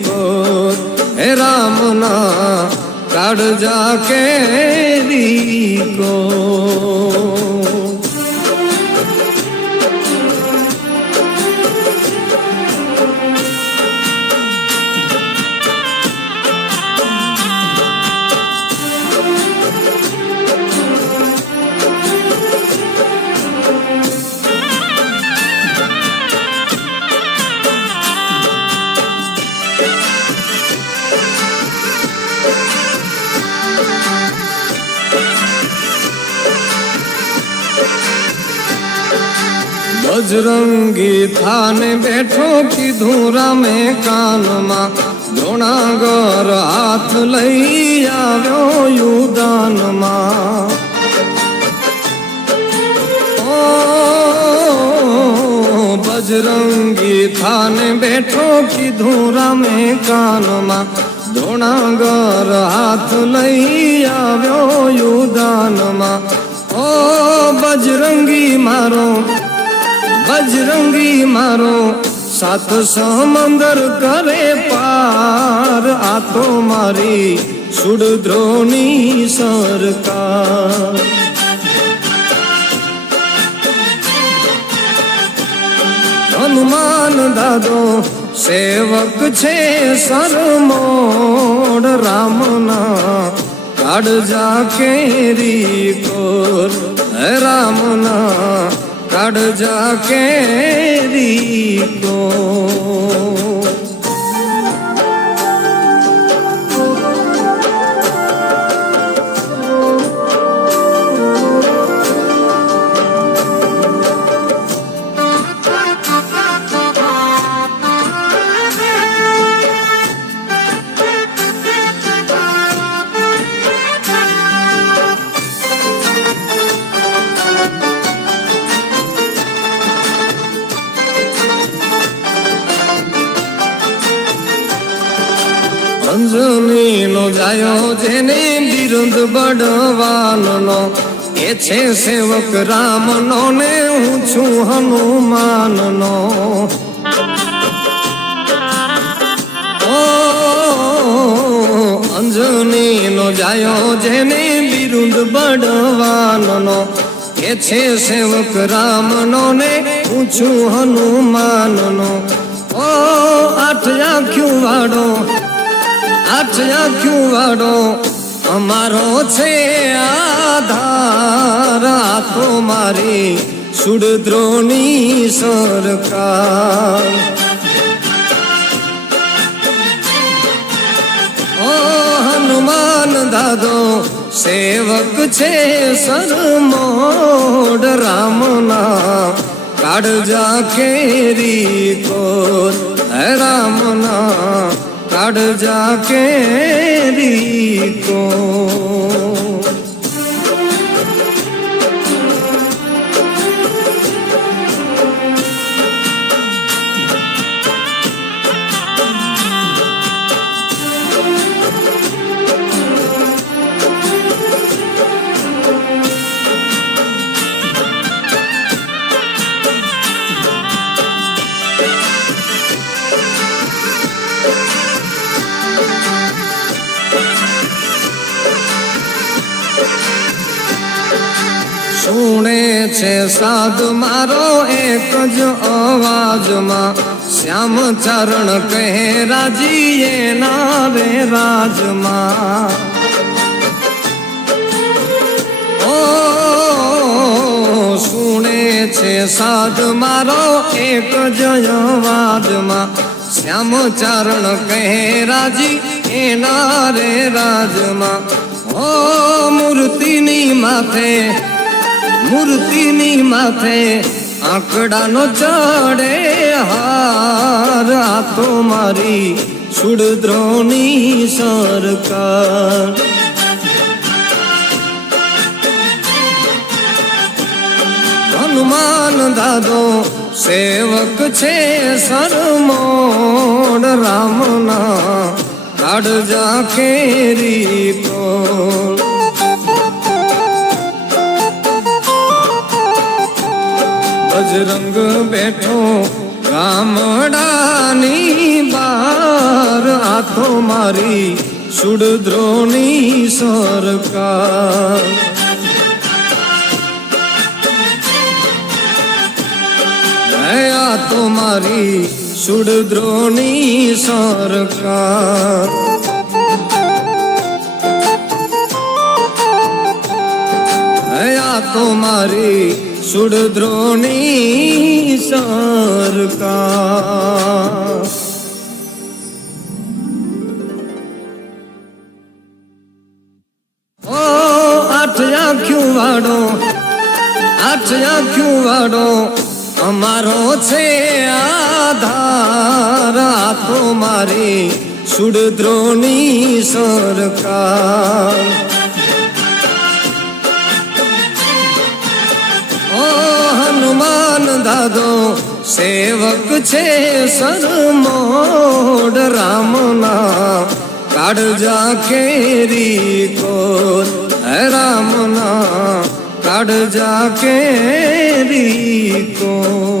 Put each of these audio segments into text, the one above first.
Core હે રામના કાળજા કેરી core Bajrangi થાને બેઠો કીધું રામે કાનમાં, દ્રોણાગર હાથ લઈ આવ્યો યુદાનમાં બજરંગી થાને બેઠો કીધું રામે કાનમાં, દ્રોણાગર હાથ લઈ આવ્યો યુદાનમાં ઓ, બજરંગી મારો બજરંગી મારો સાત સમંદર કરે પાર. આ તો મારી સુડદ્રોની સરકાર. હનુમાન દાદો, સેવક છે સરમોડ. રામના કાળજા કેરી કોર હે રામના કાળજા કેરી કોર છે સેવક રામનો ને હું છું ઓ, અંજનીનો જાયો જેને બિરુદ બડવાનનો એ છે સેવક રામનો ને હું છું હનુમાનનો. ઓ, આઠ આખ્યું વાડો આઠ આખ્યું વાળો. અમારો છે આધાર. આ તો મારી સુડદ્રોની સરકાર. ઓ હનુમાન દાદો, સેવક છે સરમોડ. રામના કાળજા કેરી કોર. હે રામના કાળજા કેરી કોર સુણે છે સાધુ મારો એક જ અવાજમાં. શ્યામ ચરણ કહે રાજી એના રે રાજમાં. ઓ, સુણે છે સાધ મારો એક જ અવાજમાં. શ્યામ ચરણ કહે રાજી એના રે રાજમાં. ઓ, મૂર્તિની માથે મૂર્તિની માથે આંકડાનો ચડે હાર. તો મારી સુડદ્રોની સરકાર. હનુમાન દાદો સેવક છે સરમોડ. રામના કાળજા કેરી બજરંગ બેઠો ગામડાની બાર તો મારી સુડદ્રોની સરકાર. આ તો મારી સુડદ્રોની સરકાર. તો મારી સુડદ્રોની સારકા. ઓ આઠ આખ્યું વાડો આઠ આંખ્યું વાડો અમારો છે આધાર આપો મારી સુડદ્રોની સરકાર દાદો સેવક છે સરમોડ રામના. કાળજા કેરી કોર રામના. કાળજા કેરી કોર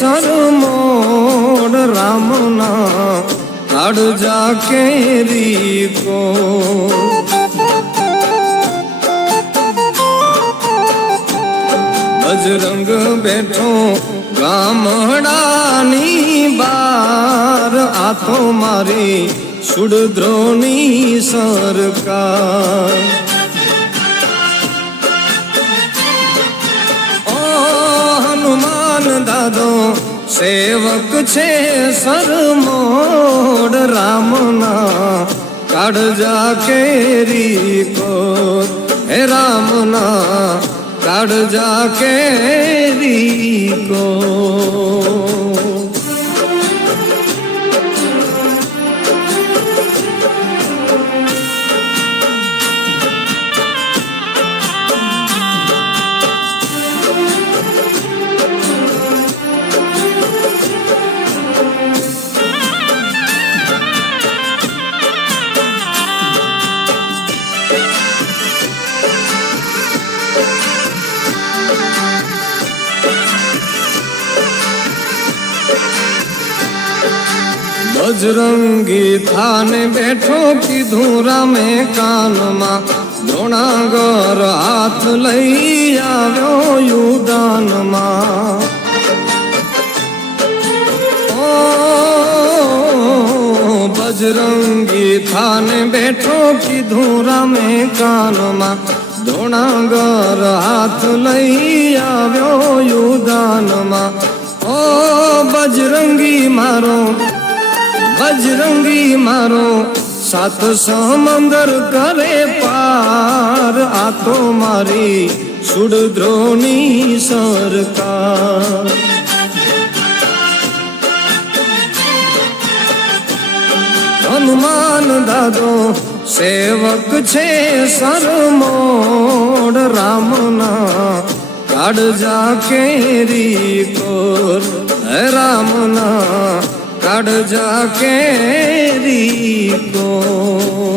સરમોડ રામના કાળજા કેરી કો બજરંગ બેઠો ગામડાની બાર આ તો મારી સુડદ્રોની સરકાર. હનુમાન દાદો સેવક છે સરમોડ રામના કાળજા કેરી કોર હે રામના કાળજા કેરી કોર બજરંગી થાને બેઠો કીધું રામે કાનમાં, દ્રોણાગર હાથ લઈ આવ્યો યુદાનમાં બજરંગી થાને બેઠો કીધું રામે કાનમાં, દ્રોણાગર હાથ લઈ આવ્યો યુદાનમાં ઓ બજરંગી મારો બજરંગી મારો સાત સમંદર કરે પાર. આ તો મારી સુડદ્રોની સરકાર. હનુમાન દાદો, સેવક છે સરમોડ. રામના કાળજા કેરી કોર હે રામના કાળજા કેરી કોર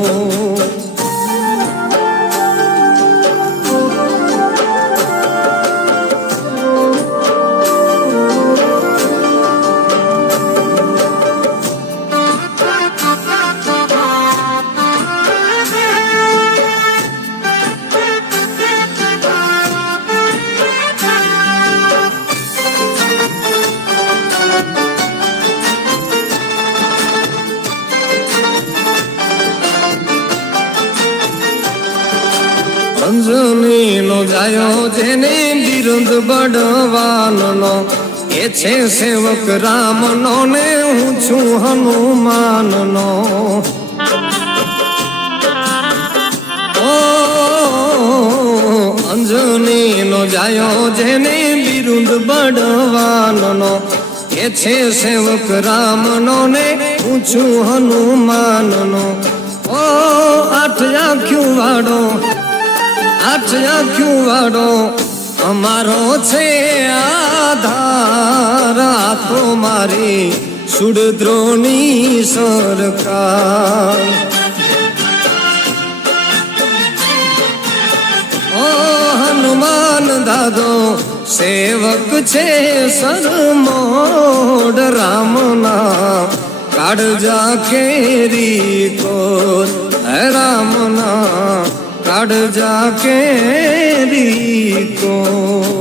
બિરુદ બળવાનનો એ છે સેવક રામનો ને હું છું હનુમાનનો. ઓ અંજની નો જાયો જેને બિરુદ બળવાનનો એ છે સેવક રામનો ને હું છું હનુમાનનો. ઓ, આઠ આખ્યું વાડો આઠ આખ્યું વાળો. અમારો છે આધાર આ તો મારી સુડદ્રોની સરકાર. ઓ હનુમાન દાદો, સેવક છે સરમોડ, રામના કાળજા કેરી કોર હે રામના કાળજા કેરી કોર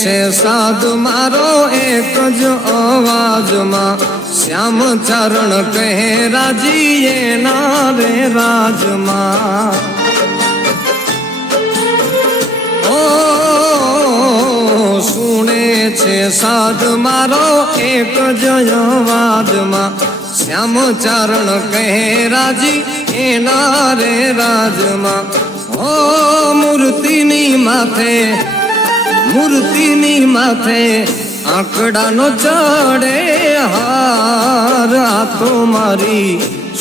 છે સાધુ મારો એક જ અવાજમાં. શ્યામ ચરણ કહે, રાજીએ ના રે રાજમાં. સુણે છે સાધ મારો એક જ અવાજમાં. શ્યામ ચરણ કહે રાજી એના રે રાજમાં. ઓ મૂર્તિની માથે મૂર્તિની માથે આંકડાનો ચડે હાર. આ તો મારી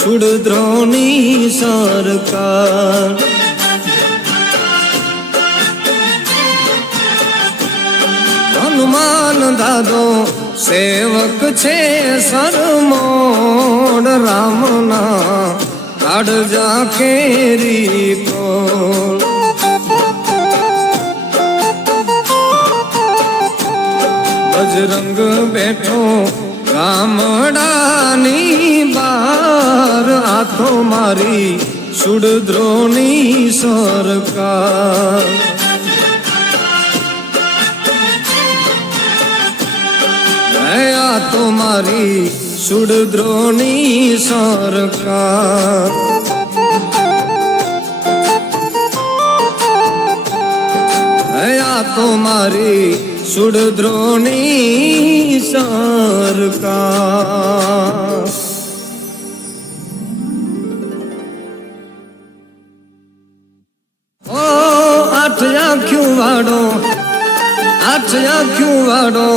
સુડદ્રોની સરકાર. હનુમાન દાદો સેવક છે સરમોડ. રામના કાળજા કેરી કોળ બજરંગ બેઠો, ગામડાની બાર આથો મારી મારી સુડદ્રોની સરકાર. આ તો મારી સુડદ્રોની સરકાર. હે તો મારી સુડદ્રોની સારકા. ઓ, આઠ આખ્યું વાડો આઠ આખ્યું વાડો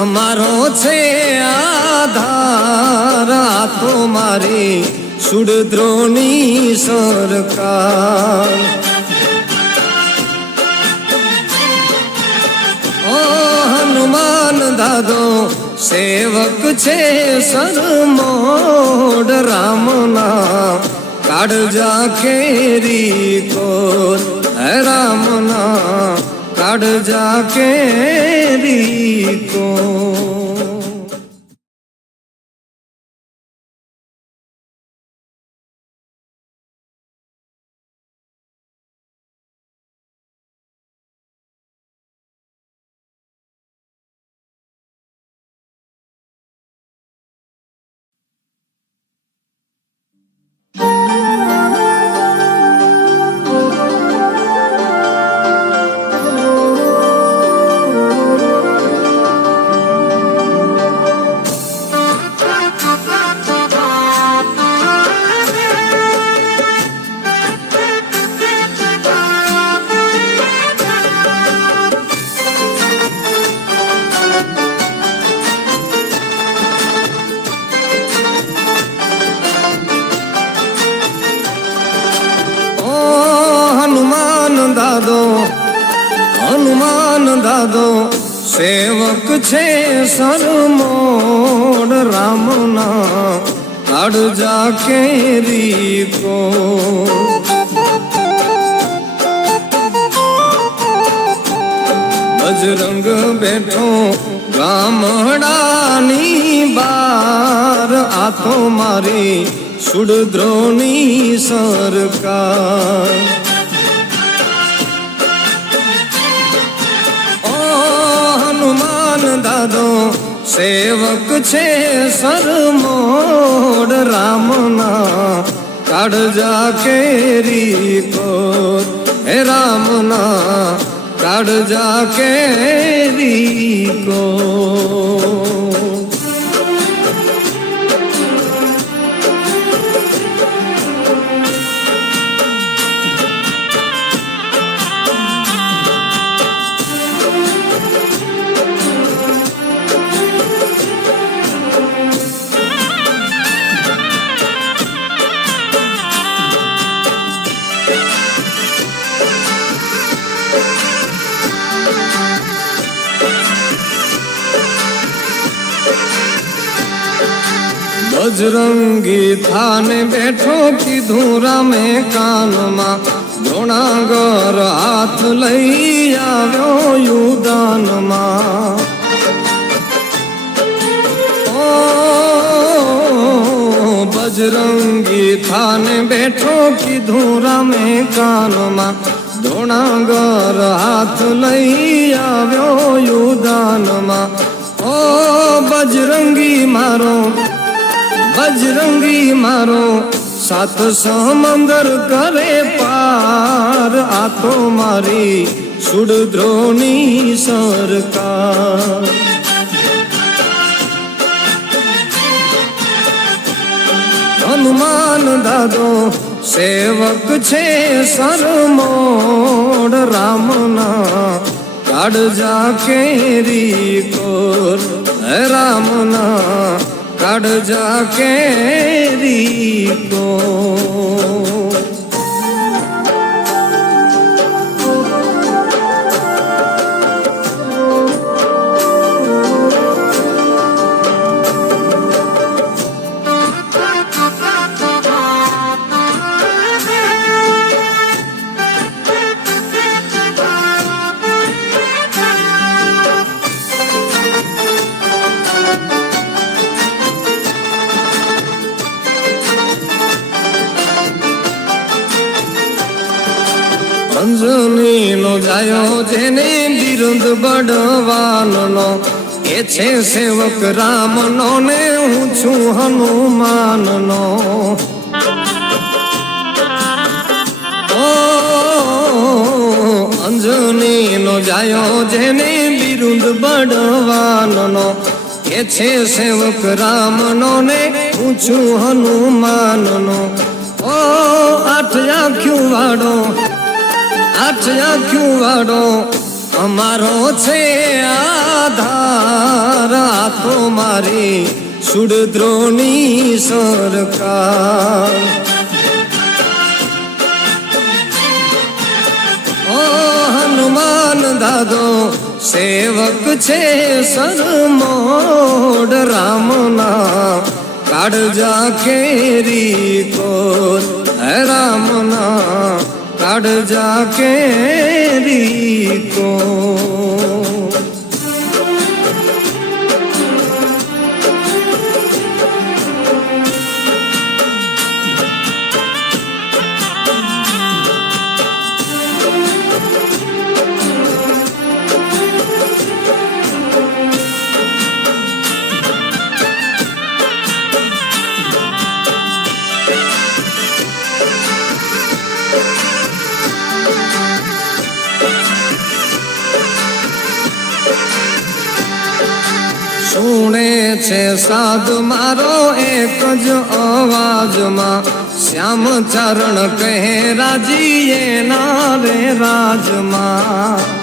અમારો છે આધાર. આ તો મારી સુડદ્રોણી સરકાર હનુમાન દાદો સેવક છે સરમોડ રામના કાળજા કેરી કોર હે રામના કાળજા કેરી કોર દાદો સેવક છે સરમોડ રામના અડજા કેરી કો બજરંગ બેઠો ગામડાની બાર આથો મારી સુડદ્રોની સરકાર. દાદો સેવક છે સરમોડ રામના કાળજા કેરી કોર હે રામના કાળજા કેરી કોર બજરંગી થાને બેઠો કીધું રામે કાનમાં, દ્રોણાગર હાથ લઈ આવ્યો યુદાનમાં બજરંગી થાને બેઠો કીધું રામે કાનમાં, દ્રોણાગર હાથ લઈ આવ્યો યુદાનમાં ઓ, બજરંગી મારો બજરંગી મારો સાત સમંદર કરે પાર. આ તો મારી સુડદ્રોની સરકાર. હનુમાન દાદો, સેવક છે સરમોડ. રામના કાળજા કેરી કોર. હે રામના કાળજા કેરી કોર અંજનીનો જાયો જેને બિરુદ બડવાનનો એ છે સેવક રામનો ને હું છું હનુમાનનો. અંજનીનો જાયો જેને બિરુદ બડવાનનો એ છે સેવક રામનો ને હું છું હનુમાનનો. ઓ, આઠ આખ્યું વાળો આઠ આખ્યું વાળો અમારો છે આધાર. તો મારી સુડદ્રોની સરકાર. ઓ હનુમાન દાદો, સેવક છે સરમોડ. રામના કાળજા કેરી કોર. હે રામના કાળજા કેરી કોર જ અવાજમાં શ્યામ ચરણ કહે રાજીએ ના રે રાજમાં.